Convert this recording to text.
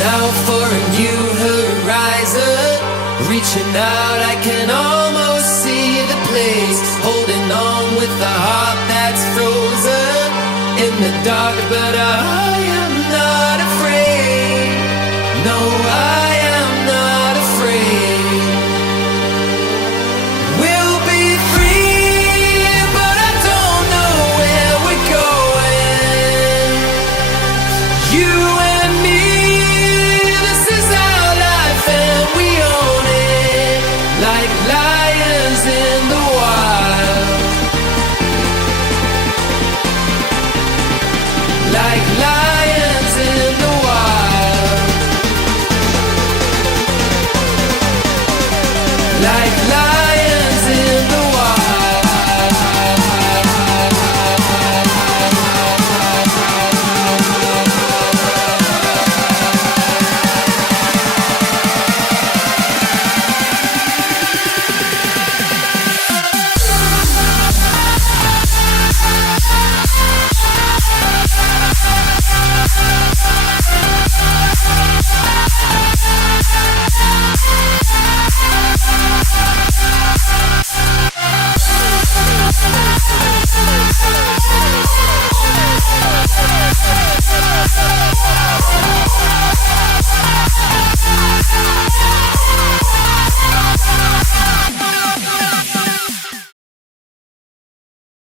out for a new horizon. Reaching out, I can almost see the place. Holding on with a heart that's frozen in the dark, but I